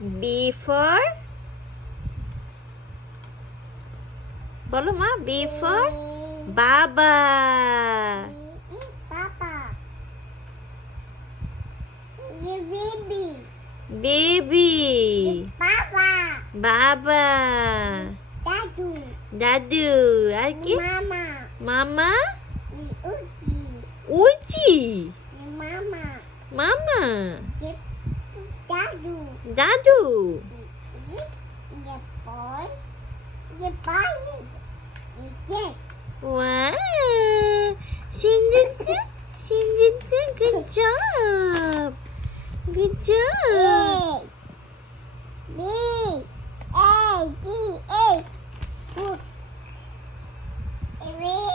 B for বলো মা, B for বাবা। Papa. Baby. Baby Papa. বাবা। Dadu. দাদু আর কি? Mama. মামা। Uchi. উচি Mama. মামা। Dadu. দাদু The boy. The boy. Yes. Wow, Shinjitsu, Shinjitsu, good job. Good job. B. A. D. A. B.